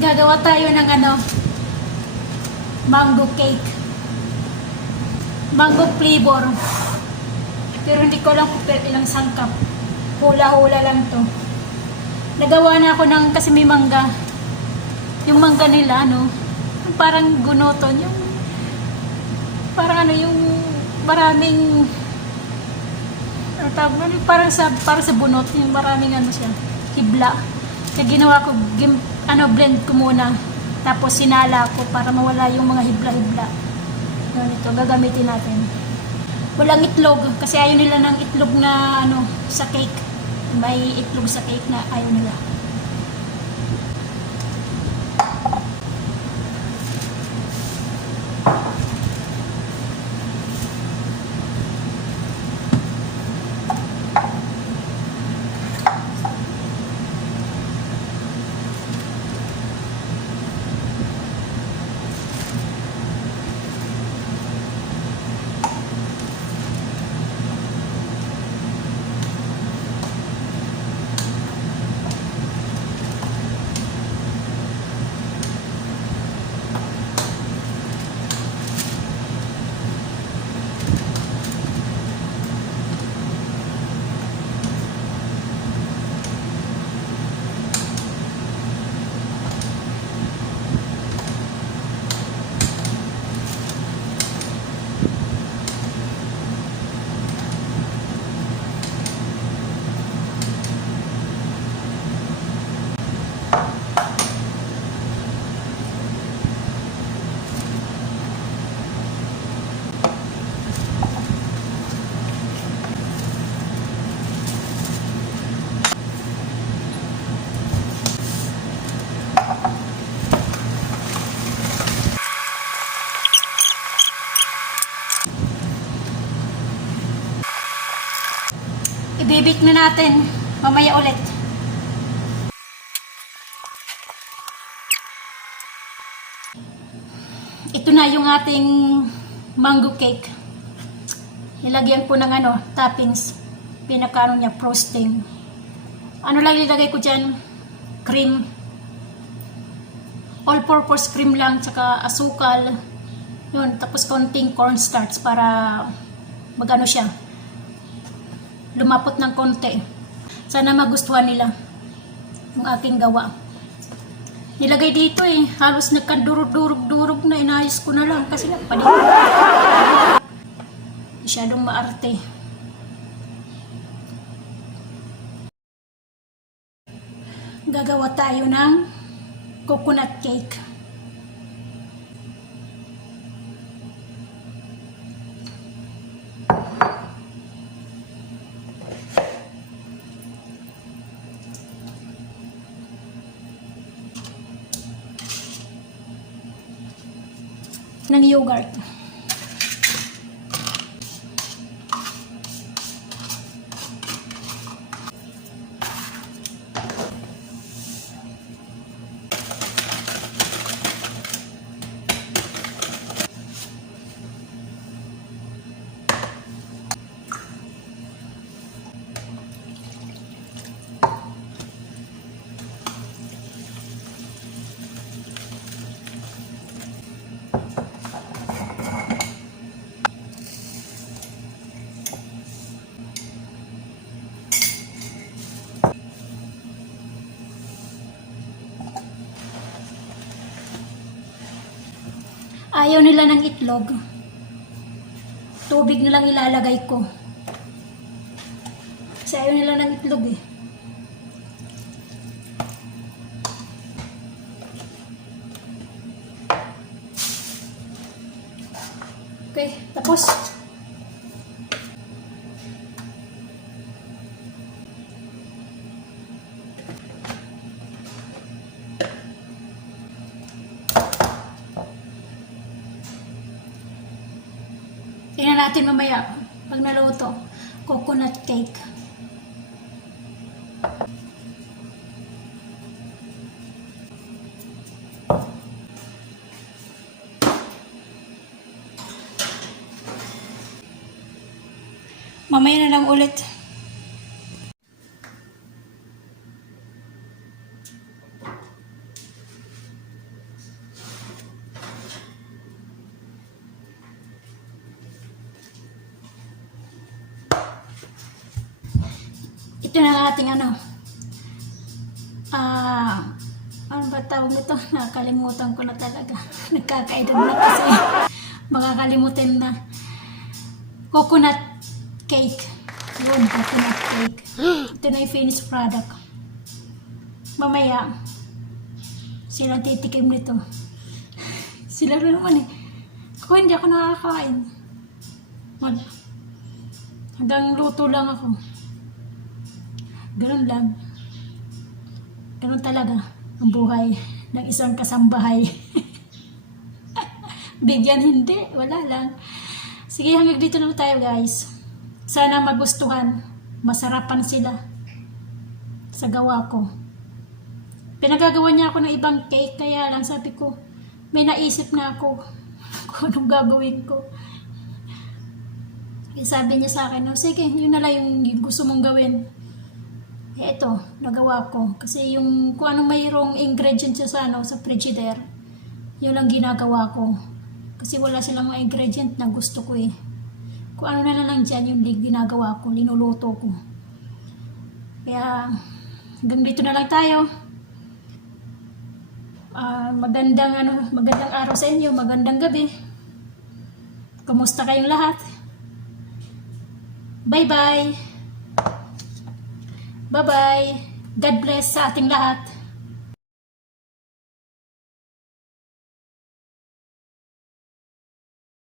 Gagawa tayo ng mango cake. Mango flavor. Pero hindi ko lang kung ilang sangkap. Hula-hula lang to. Nagawa na ako ng, kasi may mangga. Yung mangga nila, parang gunoton. Yung, parang yung maraming, parang sa bunot. Yung maraming siya, hibla. Kaya ginawa ko, blend ko muna. Tapos sinala ko para mawala yung mga hibla-hibla. Yun, ito, gagamitin natin. Walang itlog, kasi ayaw nila ng itlog na sa cake. May itlog sa cake na ayaw nila. Ibibik na natin mamaya ulit. Ito na yung ating mango cake. Nilagyan ko ng toppings. Pinakano niya, frosting. Lang ilagay ko dyan? Cream. All-purpose cream lang, tsaka asukal. Yun, tapos konting cornstarch para magano siya. Lumapot ng konti. Sana magustuhan nila yung aking gawa. Nilagay dito halos nagkadurog-durog na, inayos ko na lang kasi masyadong maarte. Gagawa tayo ng coconut cake. Ng yogurt. Ayaw nila ng itlog. Tubig na lang ilalagay ko. Kasi ayaw nila ng itlog Okay, tapos. Tingnan natin mamaya pag naluto. Coconut cake. Mamaya na lang ulit. Ito na ang ating ano. Ano ba tawag nito? Nakakalimutan ko na talaga. Nagkakaedad na kasi. Makakalimutan na. Coconut cake. Yun, coconut cake. Ito na yung finished product. Mamaya, sila titikim nito. Sila rin naman eh. Ako hindi ako nakakain. Hanggang luto lang ako. Ganun lang. Ganun talaga ang buhay ng isang kasambahay. Bigyan hindi, wala lang. Sige, hanggang dito na tayo guys. Sana magustuhan. Masarapan sila sa gawa ko. Pinagagawa niya ako ng ibang cake, kaya lang sabi ko, may naisip na ako kung anong gagawin ko. Kaya sabi niya sa akin, sige, yun na lang yung gusto mong gawin. Eh ito, nagawa ko. Kasi yung kung anong mayroong ingredients sa Frigidaire, yun lang ginagawa ko. Kasi wala silang mga ingredient na gusto ko eh. Kung ano na lang dyan, yung ginagawa ko, linuluto ko. Kaya, hanggang dito na lang tayo. Magandang araw sa inyo, magandang gabi. Kumusta kayong lahat? Bye-bye. Bye-bye. God bless sa ating lahat.